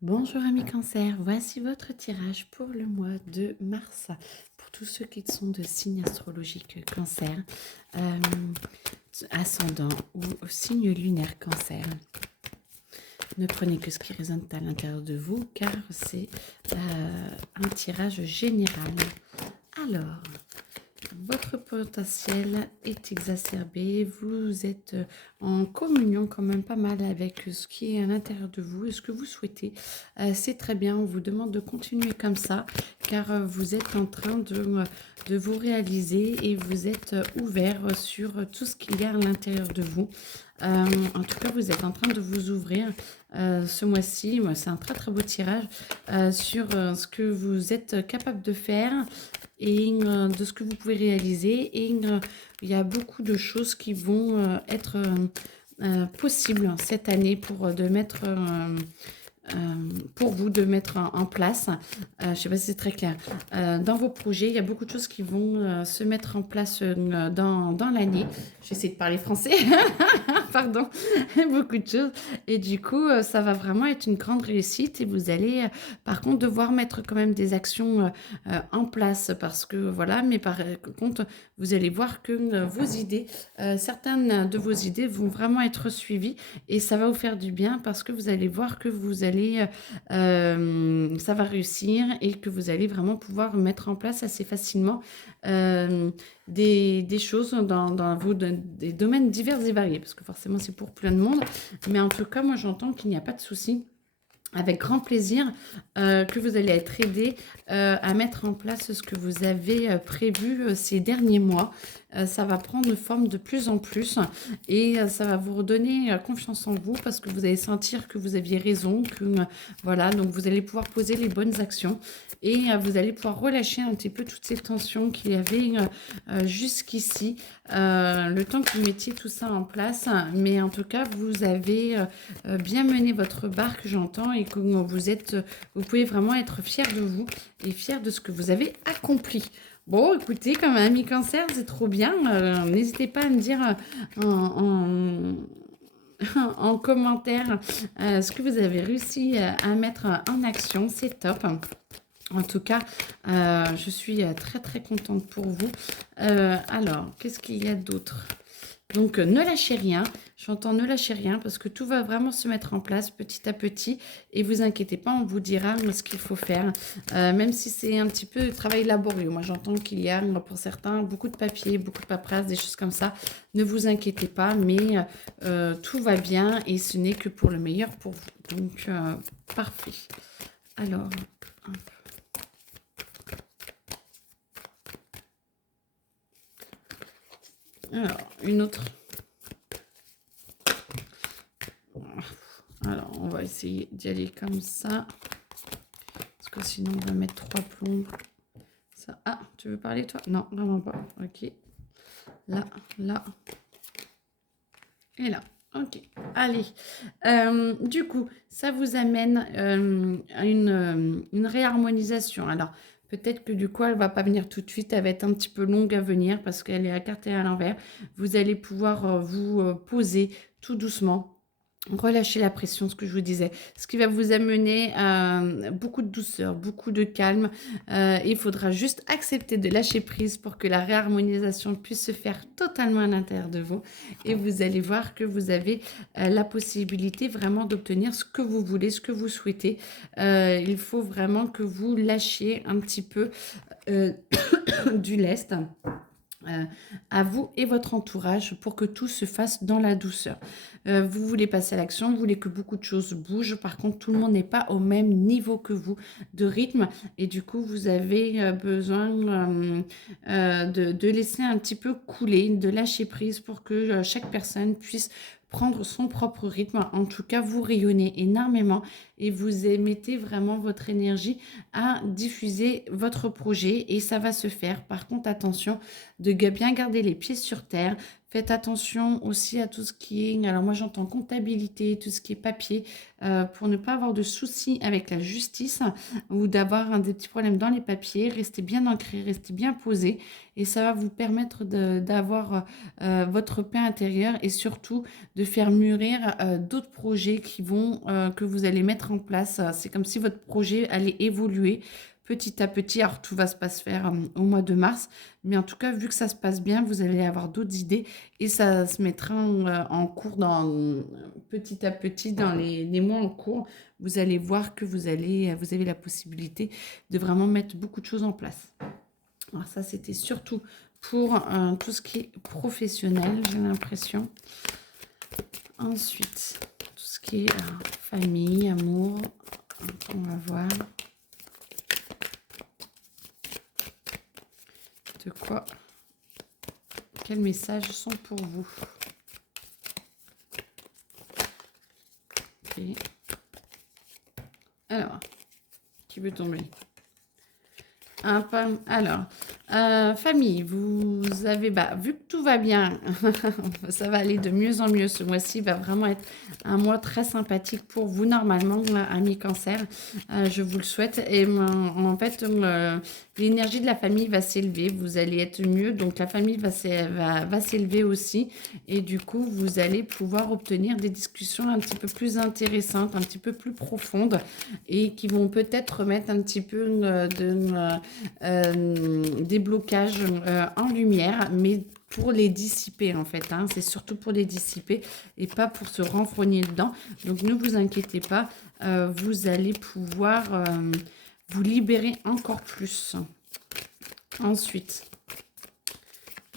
Bonjour amis cancer, voici votre tirage pour le mois de mars. Pour tous ceux qui sont de signe astrologique cancer, euh, ascendant ou signe lunaire cancer. Ne prenez que ce qui résonne à l'intérieur de vous car c'est un tirage général. Alors, votre potentiel est exacerbé, vous êtes en communion quand même pas mal avec ce qui est à l'intérieur de vous et ce que vous souhaitez. C'est très bien, on vous demande de continuer comme ça car vous êtes en train de vous réaliser et vous êtes ouvert sur tout ce qu'il y a à l'intérieur de vous. En tout cas, vous êtes en train de vous ouvrir ce mois-ci. C'est un très très beau tirage sur ce que vous êtes capable de faire et de ce que vous pouvez réaliser. Et il y a beaucoup de choses qui vont être possibles cette année pour vous de mettre en place. Je ne sais pas si c'est très clair. Dans vos projets, il y a beaucoup de choses qui vont se mettre en place dans l'année. J'essaie de parler français. Pardon. Beaucoup de choses. Et du coup, ça va vraiment être une grande réussite. Et vous allez, par contre, devoir mettre quand même des actions en place. Parce que, voilà, mais par contre, vous allez voir que vos idées, certaines de vos idées vont vraiment être suivies. Et ça va vous faire du bien parce que vous allez voir que vous allez ça va réussir et que vous allez vraiment pouvoir mettre en place assez facilement des choses des domaines divers et variés, parce que forcément c'est pour plein de monde, mais en tout cas moi j'entends qu'il n'y a pas de souci. Avec grand plaisir que vous allez être aidé à mettre en place ce que vous avez prévu ces derniers mois. Ça va prendre forme de plus en plus et ça va vous redonner confiance en vous parce que vous allez sentir que vous aviez raison, que voilà, donc vous allez pouvoir poser les bonnes actions et vous allez pouvoir relâcher un petit peu toutes ces tensions qu'il y avait jusqu'ici, le temps que vous mettiez tout ça en place. Mais en tout cas, vous avez bien mené votre barque, j'entends, et que vous pouvez vraiment être fier de vous et fier de ce que vous avez accompli. Bon, écoutez, comme ami cancer, c'est trop bien. N'hésitez pas à me dire en commentaire ce que vous avez réussi à mettre en action. C'est top. En tout cas, je suis très très contente pour vous. Alors, qu'est-ce qu'il y a d'autre? Donc, ne lâchez rien. J'entends ne lâchez rien parce que tout va vraiment se mettre en place petit à petit. Et vous inquiétez pas, on vous dira ce qu'il faut faire. Même si c'est un petit peu de travail laborieux. Moi, j'entends qu'il y a pour certains beaucoup de papiers, beaucoup de paperasse, des choses comme ça. Ne vous inquiétez pas, mais tout va bien et ce n'est que pour le meilleur pour vous. Donc, parfait. Alors, une autre. Alors, on va essayer d'y aller comme ça. Parce que sinon, on va mettre 3 plombes. Ça. Ah, tu veux parler, toi? Non, vraiment pas. Ok. Là, là. Et là. Ok. Allez. Du coup, ça vous amène à une réharmonisation. Alors, peut-être que du coup, elle ne va pas venir tout de suite. Elle va être un petit peu longue à venir parce qu'elle est écartée à l'envers. Vous allez pouvoir vous poser tout doucement. Relâchez la pression, ce que je vous disais, ce qui va vous amener à beaucoup de douceur, beaucoup de calme. Il faudra juste accepter de lâcher prise pour que la réharmonisation puisse se faire totalement à l'intérieur de vous. Et vous allez voir que vous avez la possibilité vraiment d'obtenir ce que vous voulez, ce que vous souhaitez. Il faut vraiment que vous lâchiez un petit peu euh, du lest. À vous et votre entourage pour que tout se fasse dans la douceur. Vous voulez passer à l'action, vous voulez que beaucoup de choses bougent. Par contre, tout le monde n'est pas au même niveau que vous de rythme et du coup, vous avez besoin de laisser un petit peu couler, de lâcher prise pour que chaque personne puisse prendre son propre rythme. En tout cas, vous rayonnez énormément et vous mettez vraiment votre énergie à diffuser votre projet et ça va se faire. Par contre, attention de bien garder les pieds sur terre. Faites attention aussi à tout ce qui est, alors moi j'entends comptabilité, tout ce qui est papier, pour ne pas avoir de soucis avec la justice ou d'avoir des petits problèmes dans les papiers. Restez bien ancré, restez bien posé et ça va vous permettre d'avoir votre paix intérieure et surtout de faire mûrir d'autres projets que vous allez mettre en place. C'est comme si votre projet allait évoluer petit à petit. Alors tout va se passer faire au mois de mars, mais en tout cas, vu que ça se passe bien, vous allez avoir d'autres idées et ça se mettra en cours petit à petit dans les mois en cours. Vous allez voir que vous avez la possibilité de vraiment mettre beaucoup de choses en place. Alors ça, c'était surtout pour tout ce qui est professionnel, j'ai l'impression. Ensuite, tout ce qui est famille, amour, on va voir. De quoi? Quels messages sont pour vous? Ok. Alors, qui veut tomber? Alors, famille, vous avez, vu que tout va bien, ça va aller de mieux en mieux. Ce mois-ci va vraiment être un mois très sympathique pour vous, normalement, amis cancer. Je vous le souhaite. Et en fait, l'énergie de la famille va s'élever. Vous allez être mieux. Donc, la famille va s'élever aussi. Et du coup, vous allez pouvoir obtenir des discussions un petit peu plus intéressantes, un petit peu plus profondes et qui vont peut-être remettre un petit peu des blocages en lumière, mais pour les dissiper en fait, hein. C'est surtout pour les dissiper et pas pour se renfrogner dedans. Donc ne vous inquiétez pas, vous allez pouvoir vous libérer encore plus. Ensuite,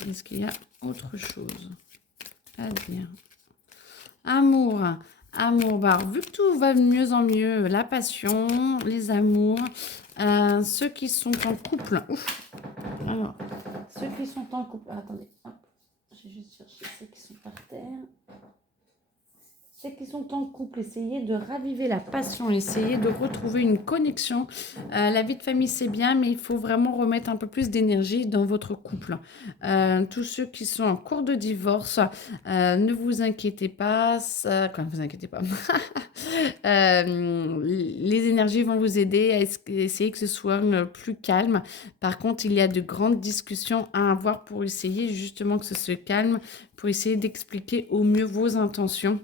est-ce qu'il y a autre chose à dire? Amour. Amour, vu que tout va de mieux en mieux, la passion, les amours, ceux qui sont en couple. Ouf. Alors, ceux qui sont en couple. Attendez, hop, j'ai juste cherché ceux qui sont par terre. Ceux qui sont en couple, essayez de raviver la passion, essayez de retrouver une connexion. La vie de famille, c'est bien, mais il faut vraiment remettre un peu plus d'énergie dans votre couple. Tous ceux qui sont en cours de divorce, ne vous inquiétez pas. Ne vous inquiétez pas. Les énergies vont vous aider à essayer que ce soit plus calme. Par contre, il y a de grandes discussions à avoir pour essayer justement que ce se calme, pour essayer d'expliquer au mieux vos intentions.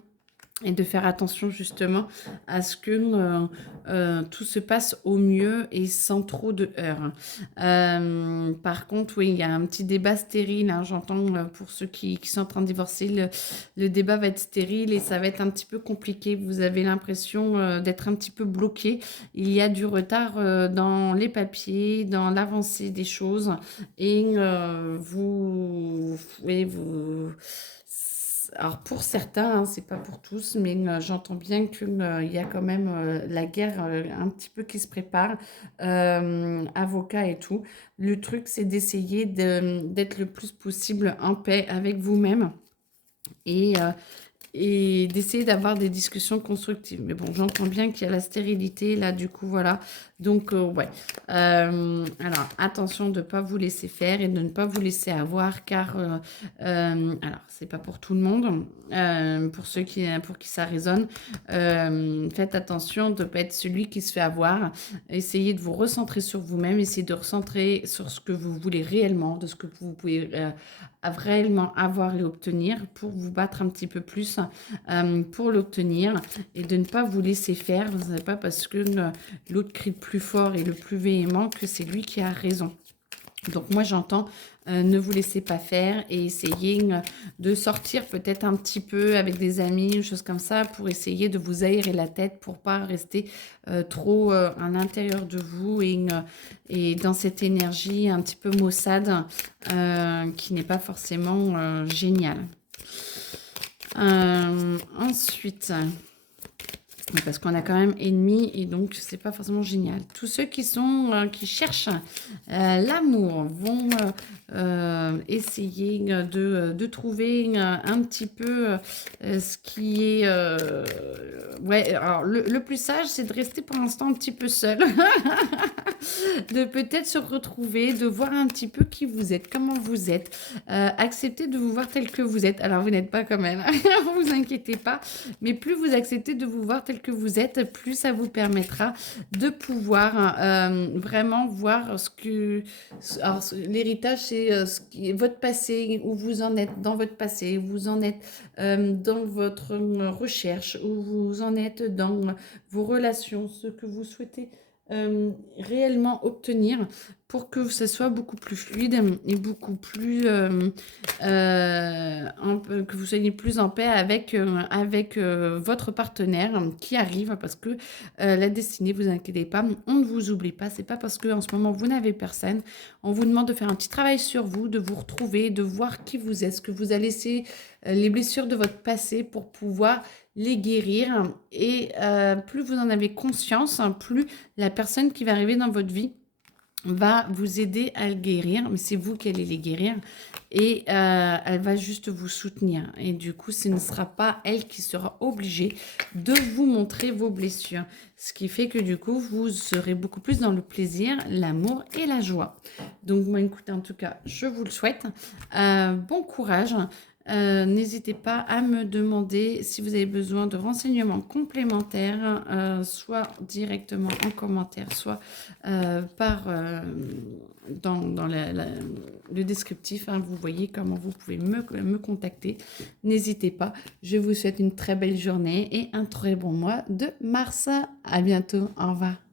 Et de faire attention justement à ce que tout se passe au mieux et sans trop de heurts. Par contre, oui, il y a un petit débat stérile, hein, j'entends pour ceux qui sont en train de divorcer, le débat va être stérile et ça va être un petit peu compliqué. Vous avez l'impression d'être un petit peu bloqué. Il y a du retard dans les papiers, dans l'avancée des choses et alors pour certains, hein, c'est pas pour tous, mais j'entends bien qu'il y a quand même la guerre un petit peu qui se prépare, avocats et tout. Le truc, c'est d'essayer d'être le plus possible en paix avec vous-même et, et d'essayer d'avoir des discussions constructives. Mais bon, j'entends bien qu'il y a la stérilité, là, du coup, voilà. Donc, ouais. Alors, attention de ne pas vous laisser faire et de ne pas vous laisser avoir, car, alors, c'est pas pour tout le monde. Pour qui ça résonne, faites attention de ne pas être celui qui se fait avoir. Essayez de vous recentrer sur vous-même, essayez de recentrer sur ce que vous voulez réellement, de ce que vous pouvez réellement avoir et obtenir pour vous battre un petit peu plus pour l'obtenir et de ne pas vous laisser faire. Vous savez pas parce que l'autre crie le plus fort et le plus véhément que c'est lui qui a raison. Donc moi j'entends, ne vous laissez pas faire et essayez de sortir peut-être un petit peu avec des amis, une chose comme ça, pour essayer de vous aérer la tête, pour pas rester trop à l'intérieur de vous et dans cette énergie un petit peu maussade qui n'est pas forcément géniale. Ensuite, Parce qu'on a quand même ennemi et donc c'est pas forcément génial. Tous ceux qui cherchent l'amour vont essayer de trouver un petit peu ce qui est... ouais, alors le plus sage, c'est de rester pour l'instant un petit peu seul. De peut-être se retrouver, de voir un petit peu qui vous êtes, comment vous êtes. Accepter de vous voir tel que vous êtes. Alors, vous n'êtes pas comme elle, ne vous inquiétez pas. Mais plus vous acceptez de vous voir tel que vous êtes, plus ça vous permettra de pouvoir vraiment voir ce que... Alors, l'héritage, c'est ce qui est votre passé, où vous en êtes dans votre passé, où vous en êtes dans votre recherche, où vous en êtes dans vos relations, ce que vous souhaitez réellement obtenir pour que ça soit beaucoup plus fluide et beaucoup plus que vous soyez plus en paix avec votre partenaire qui arrive parce que la destinée, vous inquiétez pas, on ne vous oublie pas, c'est pas parce que en ce moment vous n'avez personne, on vous demande de faire un petit travail sur vous, de vous retrouver, de voir qui vous êtes, ce que vous a laissé les blessures de votre passé pour pouvoir les guérir et plus vous en avez conscience, plus la personne qui va arriver dans votre vie va vous aider à le guérir, mais c'est vous qui allez les guérir et elle va juste vous soutenir et du coup ce ne sera pas elle qui sera obligée de vous montrer vos blessures, ce qui fait que du coup vous serez beaucoup plus dans le plaisir, l'amour et la joie. Donc moi écoutez, en tout cas je vous le souhaite, bon courage. N'hésitez pas à me demander si vous avez besoin de renseignements complémentaires, soit directement en commentaire, soit dans le descriptif. Hein, vous voyez comment vous pouvez me contacter. N'hésitez pas. Je vous souhaite une très belle journée et un très bon mois de mars. À bientôt. Au revoir.